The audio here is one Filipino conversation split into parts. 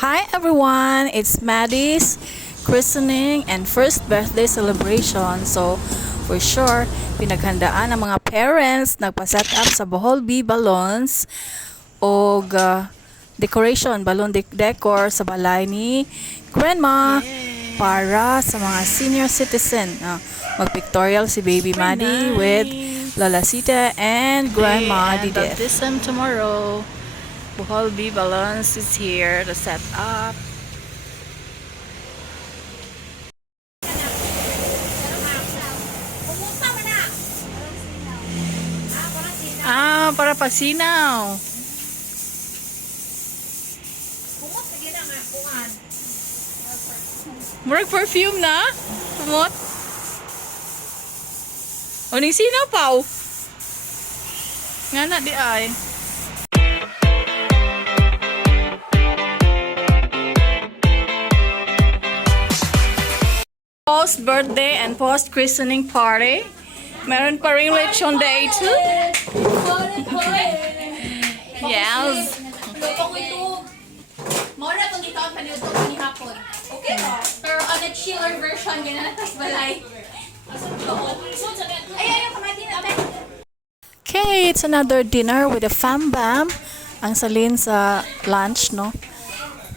Hi everyone! It's Maddie's christening and first birthday celebration. So, for sure, pinaghandaan ng mga parents, nagpa-set up sa Bohol Bee balloons o decoration, balloon decor sa balay ni Grandma para sa mga senior citizen. Mag-pictorial si Baby Maddie with Lola Sita and Grandma Didith. Baptism tomorrow. Bohol Bee balloons is here to set up. Para pasinaw. Murag perfume na? Pumot? O ning sinaw paw? Nga na di ay. Post birthday and post christening party. Meron pa ring lechon day too. Yes. Mora itong gitaon pa niyo ni hapon. Okay ba? Pero on a chiller version, gano'n na tas balay. Ay, kamati natin. Okay, it's another dinner with a FAMBAM. Ang salin sa lunch, no?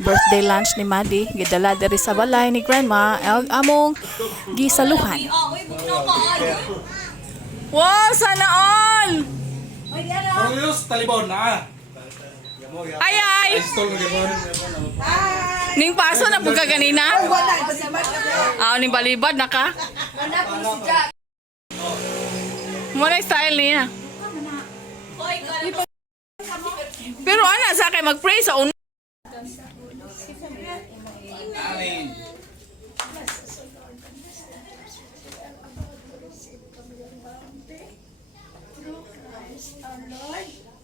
Birthday lunch ni Maddie. Gidala diri sa balay ni Grandma. Among gisaluhan. Wow, sana all! Ayos, talibon na. Ay, ay! Ning paso na buka kanina? Ning balibad na ka? Muna style niya. Pero ana sa kay mag-pray sa una.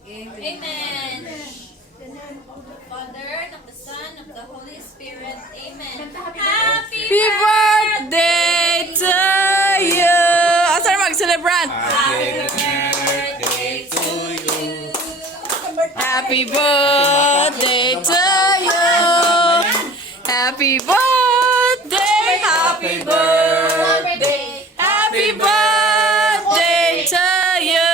Amen. Father, of the Son, of the Holy Spirit. Amen. Happy Birthday to you! Asa na mag-celebrate? birthday to you. Happy birthday to you! Happy birthday! Happy birthday! Happy birthday to you!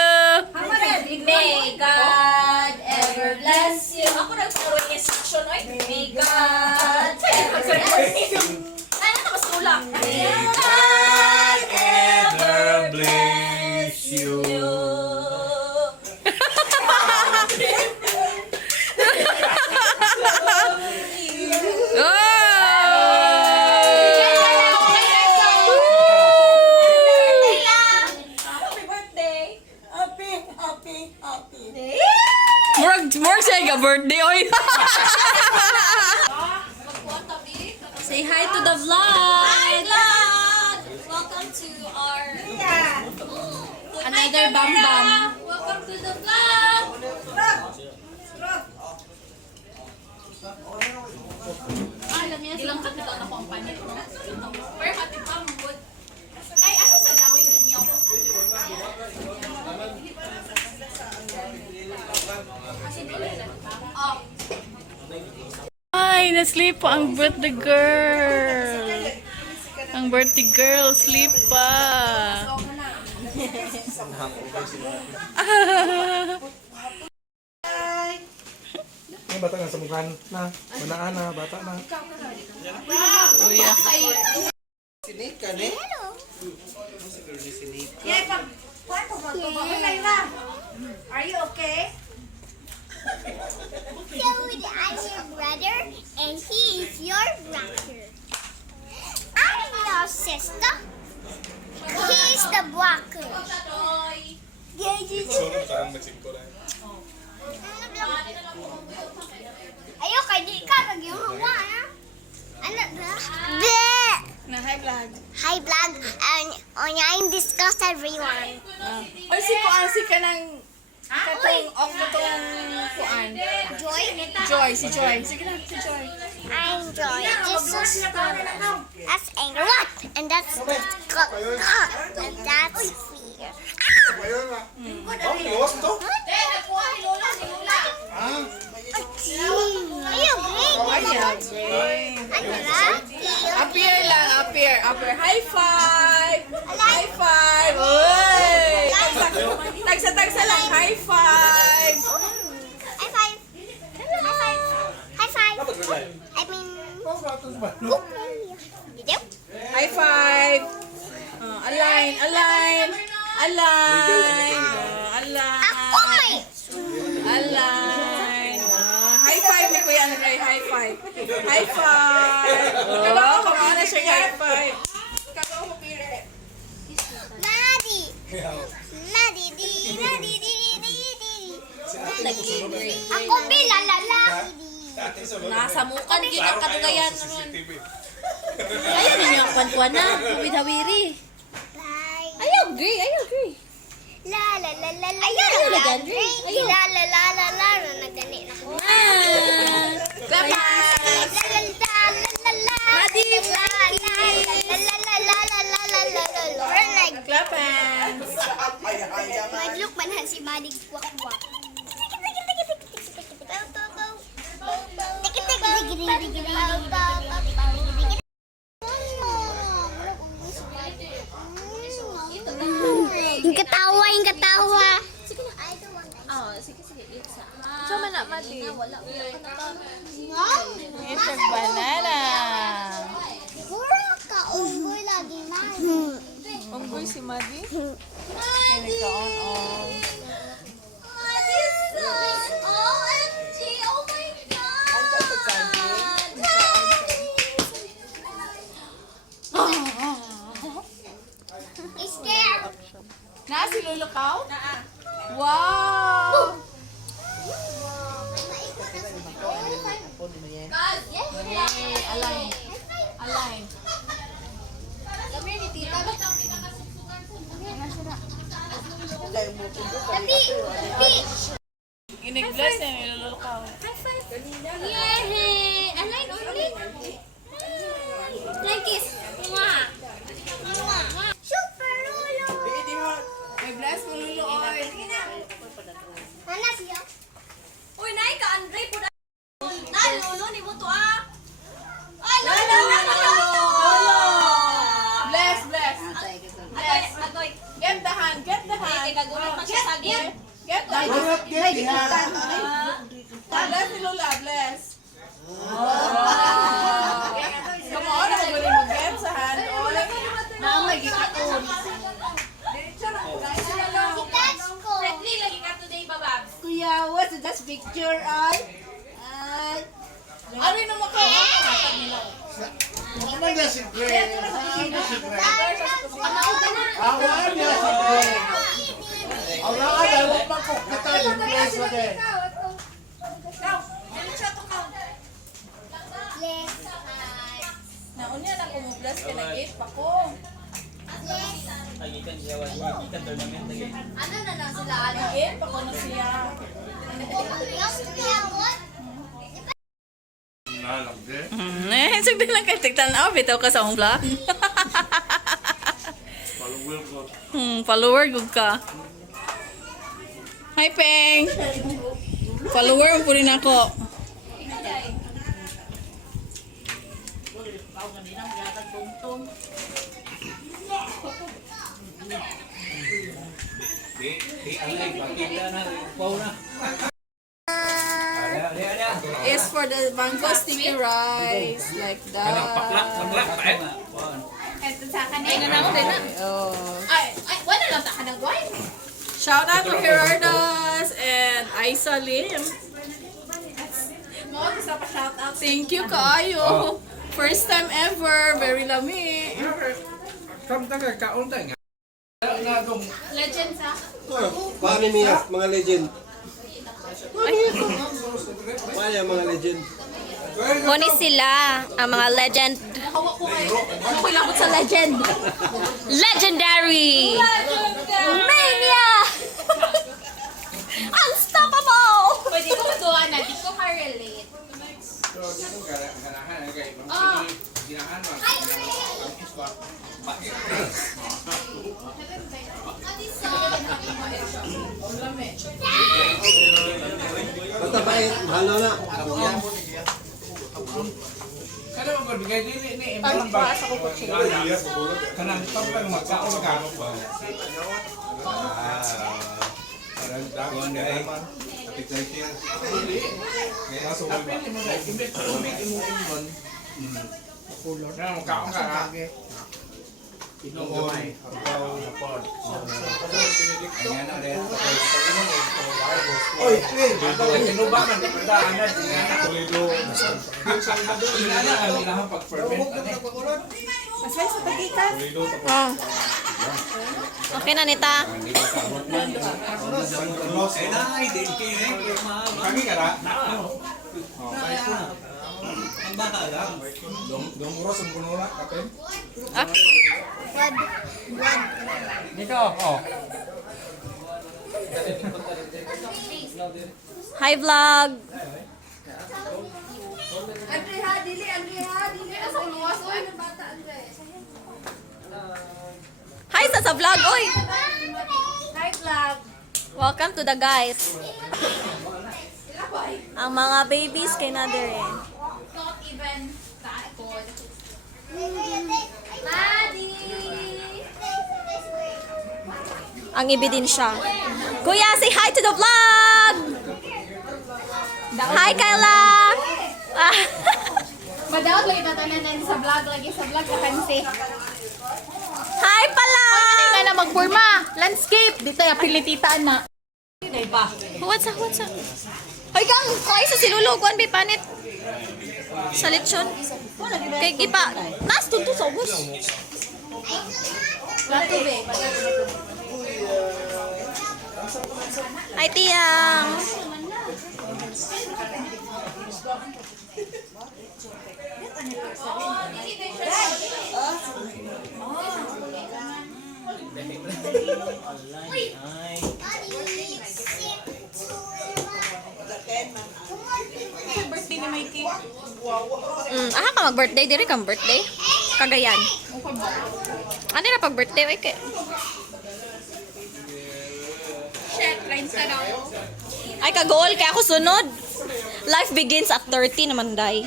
May God ever bless you. Ako nagturo yung instruction, oy. May God ever bless you. Ano na masulak? May God ever bless you. Murag siya birthday oy. Say hi to the vlog. Hi vlog. Welcome to our another BAMBAM. Welcome to the vlog. Alam niya ilang kapital na company. Where ati pamud? Kay asa sa dawig ninyo? Ay, na-sleep pa ang birthday girl. Ang birthday girl, sleep pa. Ang bata nga sa mukhan na. Manaan na, bata na. Kuya. Sinik ka ni? Are you okay? Dude, I'm your brother, and he is your brother. I'm your sister. He is the blocker. Ayo, kay di ka nagyuhawa na. Ano ba? Na high vlog. Hi, vlog. And I'm discuss everyone. Oy, si ka ng katong kuan. Joy? Joy, si Joy. Sige na, si Joy. I'm Joy. This is that's anger. What? And that's and that's fear. Nakuha ni Lola, ni Lola. Are you big? upper. High five! High five! Uy! Tagsa lang. High five! High five. High five. High five. I mean, video. High five! Align! Align! Align! Ako may. Align! High five ni Kuya Andre. High five! High five! Oh, kumaka na siya high five. Kagawa mo pire. Maddie. Maddie di. Maddie di. Ako may lalala. Nasa mukan kita katugayan naman. Ayaw ninyo ang kwan-kwan na. Hawiri. Bye. Ayaw, agree. La la la la la. Ayaw, Gandre. Ayaw. La la la la la. Nagdani na ko. Clap hands! La la la la la. Maddie, La la la la la la la la la la. Clap hands! Madluk manhan si Maddie kwak-kwak. Yung katawa. Sama na, Maddie. It's a banana! Pura ka, unggoy lagi na. Unggoy si Maddie? Hindi ka on. OMG, oh my God! Scared. Na si Lulukaw? Wow! Align. Align. Tapi. Iniglas niya yung Lulukaw. Yay! Align ulit. Like kiss. Mwah. Super Lulu. May bless mo Luluoy. Mana siya? Uy, naay ka, Andre. Nay, Lolo, ni mo to ah. Ay, Lulu. Bless. Agoy. Get the hand. Ay, gagulit pa siya sa gear. Get the hand. Bless ni Lula, bless. Come on, nagulit mo. Get sa hand. That's cool. Friendly, lagi ka today, bababs. Kuya, what's that picture? Ay. Ano yung makawa? Ano niya si Gray? Ano si Gray? Awan niya si Gray. Wala ka na, huwag magkukita yung Gray sa din. Naunya na ko mo bless ka na gift pa ko. Ano na lang sila, ano? Gift pa ko na siya. Sagdi lang kay tigtanaw, bitaw ka sa akong vlog. Follower gud ka. Hi, Peng. Follower mo po rin ako. Is for the mango sticky rice, like that. Ay, nanako din na. Oh. Ay, wala lang ta ka ng guay. Shout out to Gerardas and Aisa Lim. Thank you, Kayo. First time ever. Very lami. Legend sa. Paano niya, mga legend? Paano mga legend? Kuni sila, ang mga legend. Ano ko ilabot sa legend? Legendary! Mania! Unstoppable! Pwede ko matuwa na, di ko ka-relate. Basta bait, mahal na. Kaya mo Kanang tao lang magkao magkano ba? Oy, Okay na, Nita. kami kara. Dong oras ang puno na, kapin. Hi, vlog. Hi sa vlog, oy. Hi, vlog. Welcome to the guys. Ang mga babies kay na dire. Not even that good. Maddie! Ang ebidensya. Kuya, say hi to the vlog. Hi, Kyla. Ah. Madawag lagi tatanan sa vlog. Lagi sa vlog kakansi. Hi pala. Nga na magpurma. Landscape. Dito yung pilititaan na. What's up? Hoy kang, koy sa silulog kuan bi panit. Sa lechon. Kay gipa. Nas tunto sa ubos. Hi Tiyang. Birthday ni Mikey. Aha ka mag-birthday diri kang birthday. Kagayan. Ano na pag-birthday ay kay? Shit, lines na daw. Ay kagol kay ako sunod. Life begins at 30 naman day.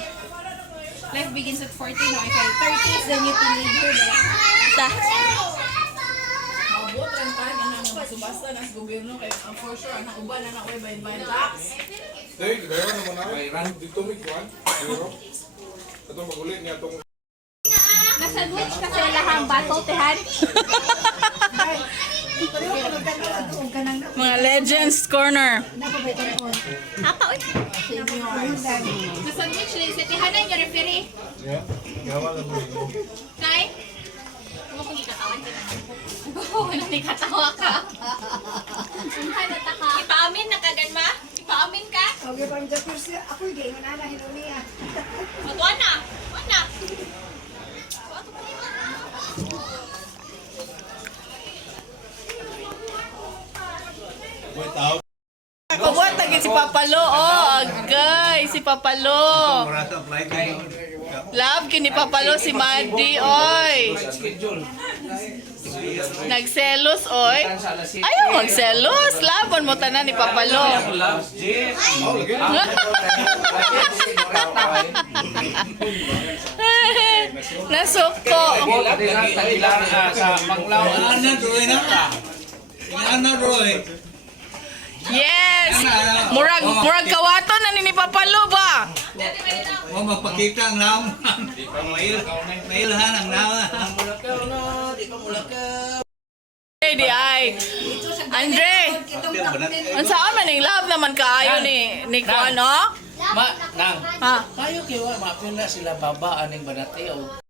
Life begins at 40 na. Okay, 30 is the new teenager. Ta. Mabot lang tayo na magsubasta ng gobyerno kay for sure ang uban na nakuha by tax. Dahil, gaya naman na. Dito may kuwan. Pero, ito magulit niya itong Na-sandwich kasi lahang bato, tehan. Mga Legends Corner. Hapa oy. Na-sandwich lang sa tehanan yung referee. gawa lang mo. Kay? Ano kung ikatawan ka naman? Oo, nakikatawa ka. Ang halata ka. Ipaamin na kagan ma? Ipaamin ka? Okay, pang Japers niya. Ako yung ganyan na hinuniya. Tuwa na. Tuwa na. Kabuhat lagi si Papalo. Oh, agay. Si Papalo. Love, kini Papalo si Maddie. Oy. Nagselos, oy. Ayaw magselos. Labon mo tanan ni Papalo. Nasuko. Yes. Murag kawaton na ni Papalo ba? Mo magpakita ang naong. Mailhan ang naong. Di ay. Andre. Unsaan man ning love naman kaayo ni ko ano? Nang, Ha. kayo kiwa, mapin na sila babaan ng banate o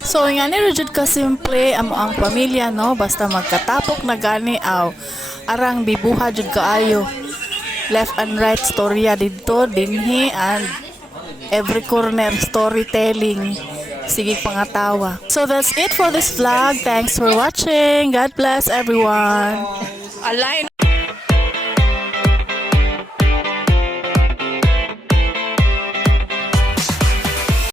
So nga ni Rajud ka simple amo ang pamilya no basta magkatapok na gani aw arang bibuha jud kaayo. Left and right storya didto dinhi and every corner storytelling. Sige pangatawa. So that's it for this vlog. Thanks for watching. God bless everyone. Align